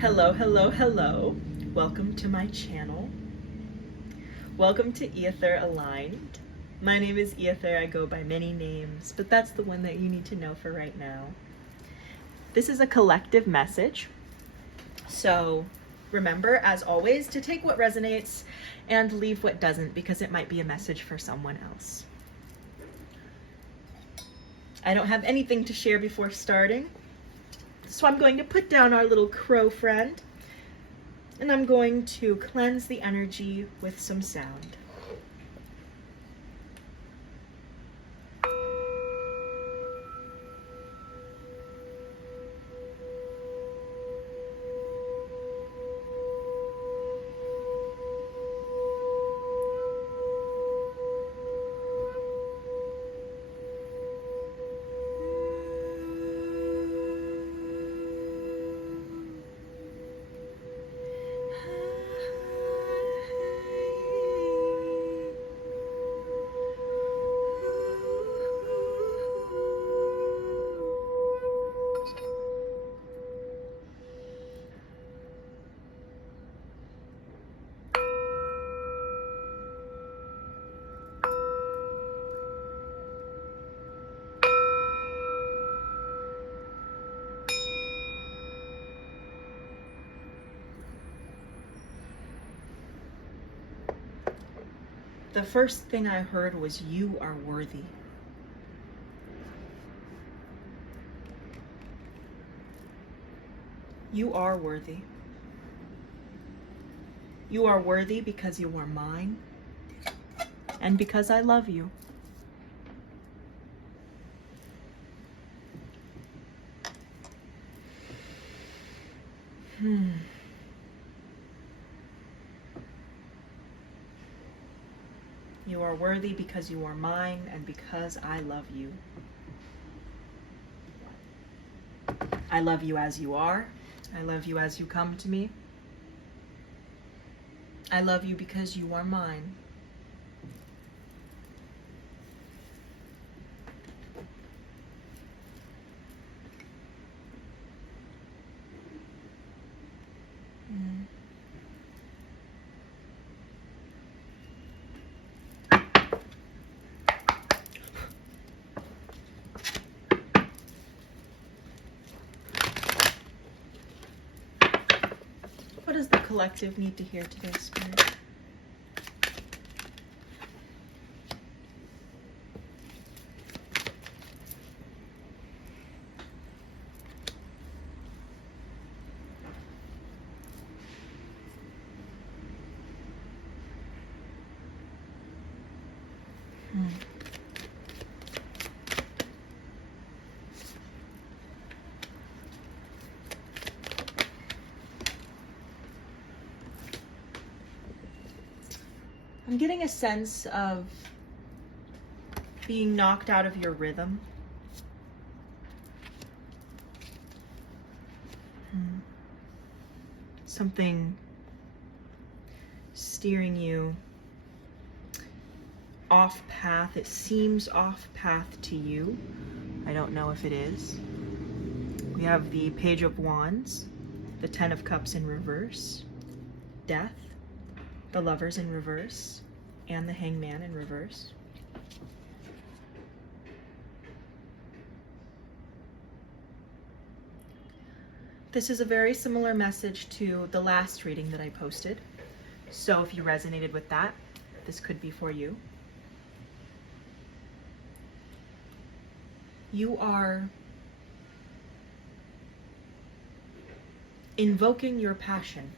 Hello, hello, hello. Welcome to my channel. Welcome to Ether Aligned. My name is Ether. I go by many names, but that's the one that you need to know for right now. This is a collective message. So remember, as always, to take what resonates and leave what doesn't, because it might be a message for someone else. I don't have anything to share before starting. So I'm going to put down our little crow friend, and I'm going to cleanse the energy with some sound. The first thing I heard was, "You are worthy." You are worthy. You are worthy because you are mine, and because I love you. You are worthy because you are mine, and because I love you. I love you as you are. I love you as you come to me. I love you because you are mine. What does the collective need to hear today, Spirit? I'm getting a sense of being knocked out of your rhythm. Something steering you off path. It seems off path to you. I don't know if it is. We have the Page of Wands, the Ten of Cups in reverse, Death, the Lovers in reverse, and the Hangman in reverse. This is a very similar message to the last reading that I posted. So if you resonated with that, this could be for you. You are invoking your passion.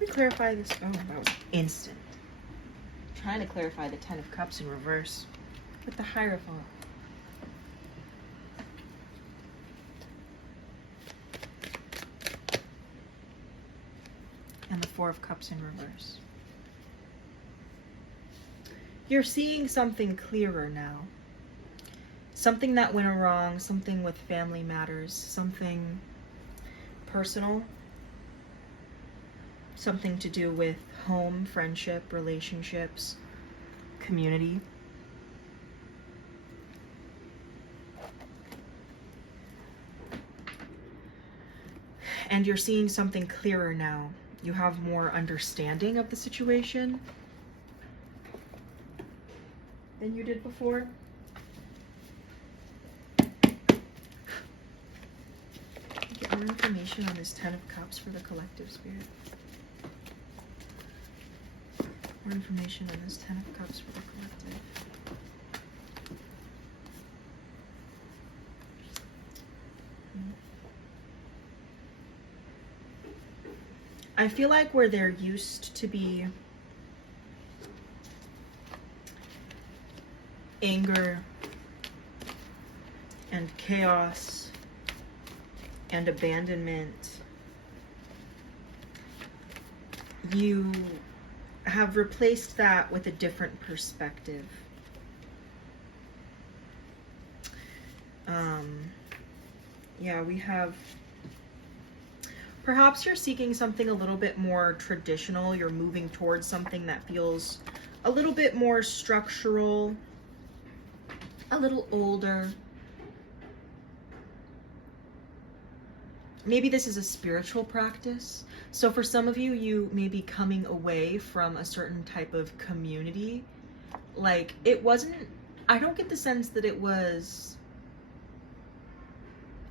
Let me clarify this. Oh, that was instant. I'm trying to clarify the Ten of Cups in reverse with the Hierophant. And the Four of Cups in reverse. You're seeing something clearer now. Something that went wrong, something with family matters, something personal, something to do with home, friendship, relationships, community. And you're seeing something clearer now. You have more understanding of the situation than you did before. Get more information on this Ten of Cups for the collective, Spirit. More information on this Ten of Cups for the collective. I feel like where there used to be anger and chaos and abandonment, you have replaced that with a different perspective. Yeah, we have, perhaps you're seeking something a little bit more traditional. You're moving towards something that feels a little bit more structural, a little older. Maybe this is a spiritual practice. So for some of you, you may be coming away from a certain type of community. Like, it wasn't, I don't get the sense that it was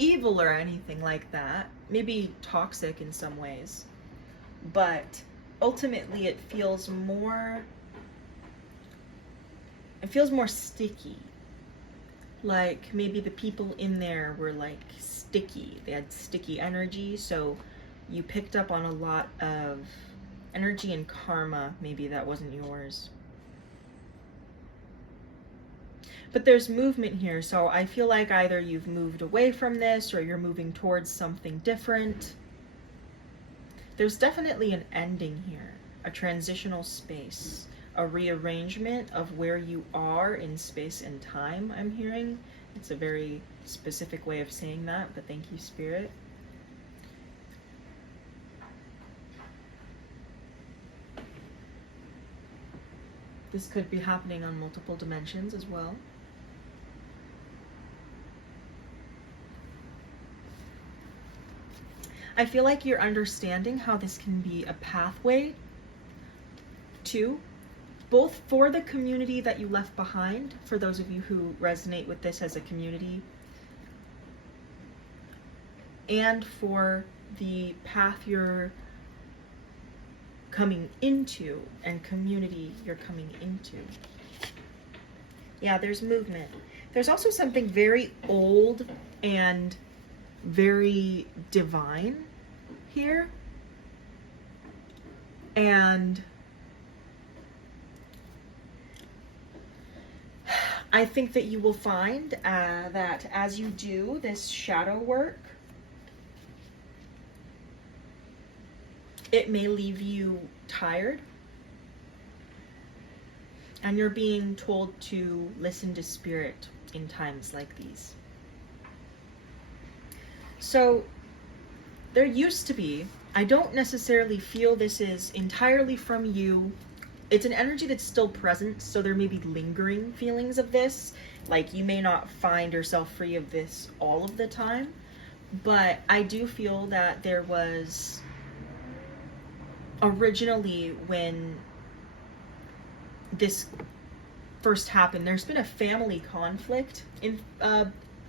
evil or anything like that. Maybe toxic in some ways. But ultimately it feels more sticky. Like maybe the people in there were like sticky. They had sticky energy, so you picked up on a lot of energy and karma maybe that wasn't yours. But there's movement here, so I feel like either you've moved away from this or you're moving towards something different. There's definitely an ending here, a transitional space, a rearrangement of where you are in space and time, I'm hearing. It's a very specific way of saying that, but thank you, Spirit. This could be happening on multiple dimensions as well. I feel like you're understanding how this can be a pathway to, both for the community that you left behind, for those of you who resonate with this as a community, and for the path you're coming into and community you're coming into. Yeah, there's movement. There's also something very old and very divine here. And I think that you will find that as you do this shadow work, it may leave you tired. And you're being told to listen to Spirit in times like these. So there used to be, I don't necessarily feel this is entirely from you. It's an energy that's still present, so there may be lingering feelings of this. Like you may not find yourself free of this all of the time, but I do feel that there was originally, when this first happened, there's been a family conflict in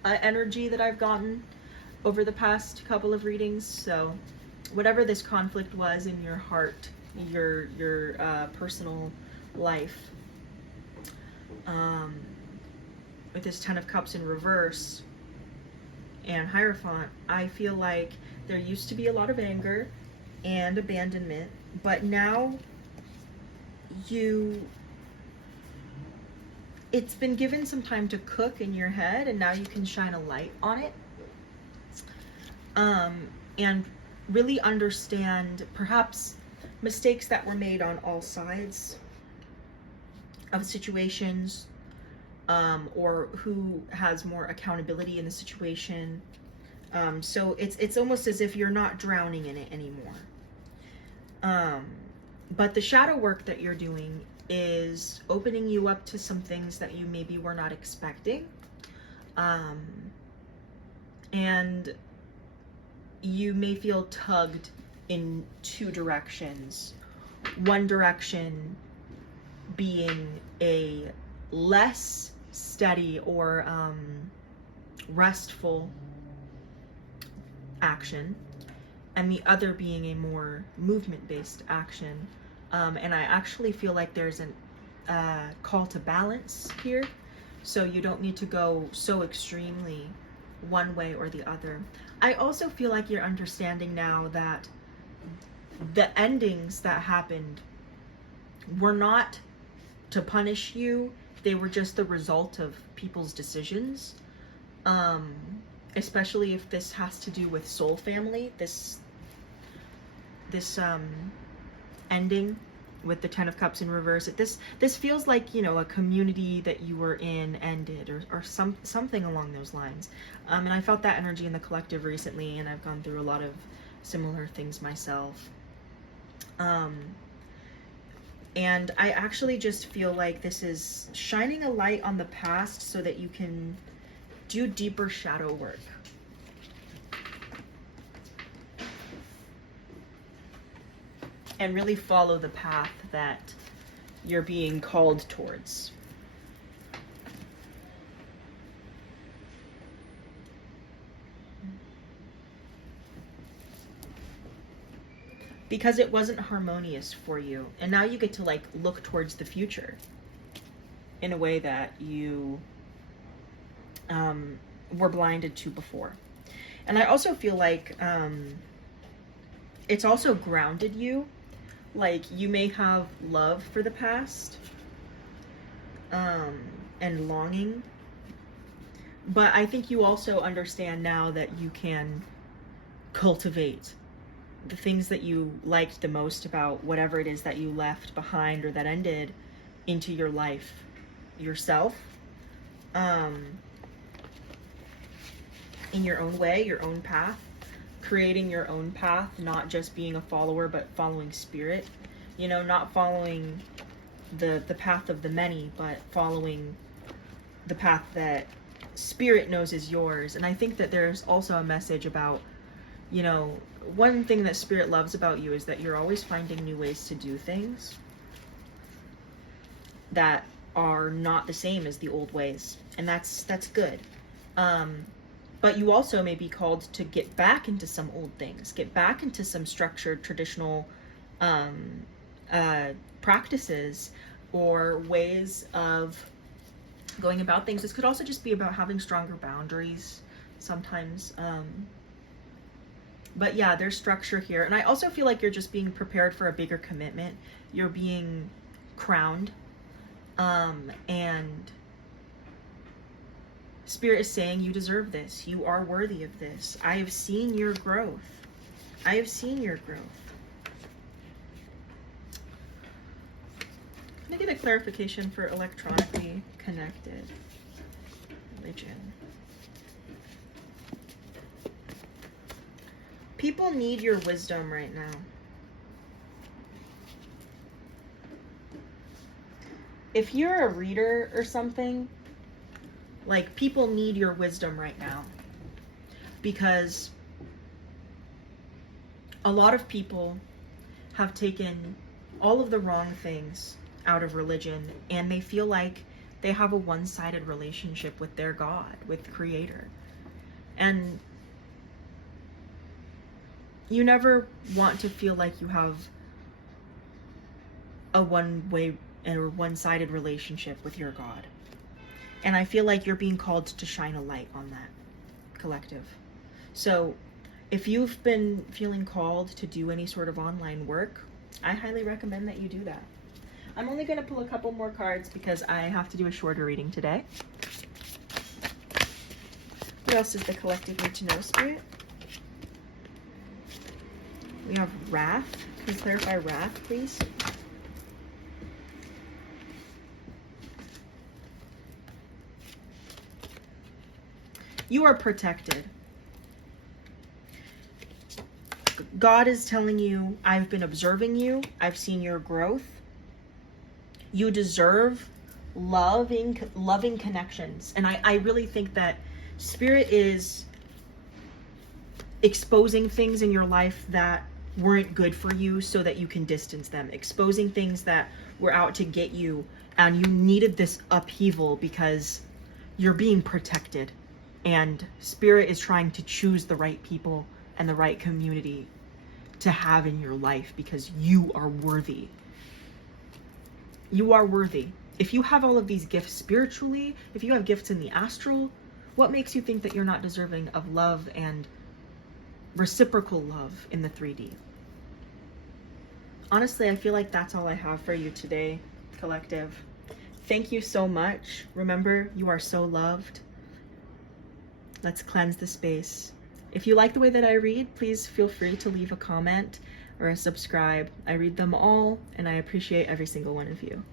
energy that I've gotten over the past couple of readings. So whatever this conflict was in your heart, your personal life, with this Ten of Cups in reverse and Hierophant, I feel like there used to be a lot of anger and abandonment, but now it's been given some time to cook in your head, and now you can shine a light on it, and really understand perhaps mistakes that were made on all sides of situations, or who has more accountability in the situation. So it's almost as if you're not drowning in it anymore. But the shadow work that you're doing is opening you up to some things that you maybe were not expecting. And you may feel tugged in two directions. One direction being a less steady or restful action, and the other being a more movement-based action. And I actually feel like there's a call to balance here, so you don't need to go so extremely one way or the other. I also feel like you're understanding now that the endings that happened were not to punish you, they were just the result of people's decisions. Especially if this has to do with soul family, this ending with the Ten of Cups in reverse. This feels like, you know, a community that you were in ended, or something along those lines. And I felt that energy in the collective recently, and I've gone through a lot of similar things myself. And I actually just feel like this is shining a light on the past so that you can do deeper shadow work. And really follow the path that you're being called towards. Because it wasn't harmonious for you. And now you get to like look towards the future in a way that you were blinded to before. And I also feel like it's also grounded you. Like you may have love for the past and longing, but I think you also understand now that you can cultivate the things that you liked the most about whatever it is that you left behind or that ended into your life yourself, in your own way, your own path, creating your own path, not just being a follower, but following spirit, you know, not following the path of the many, but following the path that spirit knows is yours. And I think that there's also a message about, you know, one thing that spirit loves about you is that you're always finding new ways to do things that are not the same as the old ways. And that's good. But you also may be called to get back into some old things, get back into some structured, traditional practices or ways of going about things. This could also just be about having stronger boundaries sometimes. But yeah, there's structure here. And I also feel like you're just being prepared for a bigger commitment. You're being crowned. And Spirit is saying you deserve this. You are worthy of this. I have seen your growth. I have seen your growth. Can I get a clarification for electronically connected religion? People need your wisdom right now. If you're a reader or something, like, people need your wisdom right now, because a lot of people have taken all of the wrong things out of religion, and they feel like they have a one-sided relationship with their God, with the Creator. And you never want to feel like you have a one-way or one-sided relationship with your God. And I feel like you're being called to shine a light on that, collective. So if you've been feeling called to do any sort of online work, I highly recommend that you do that. I'm only going to pull a couple more cards because I have to do a shorter reading today. What else does the collective need to know, Spirit? We have wrath. Can you clarify wrath, please? You are protected. God is telling you, I've been observing you. I've seen your growth. You deserve loving connections. And I really think that Spirit is exposing things in your life that weren't good for you so that you can distance them, exposing things that were out to get you, and you needed this upheaval because you're being protected, and Spirit is trying to choose the right people and the right community to have in your life because you are worthy. You are worthy. If you have all of these gifts spiritually, if you have gifts in the astral, what makes you think that you're not deserving of love and reciprocal love in the 3D? Honestly, I feel like that's all I have for you today, collective. Thank you so much. Remember, you are so loved. Let's cleanse the space. If you like the way that I read, please feel free to leave a comment or a subscribe. I read them all, and I appreciate every single one of you.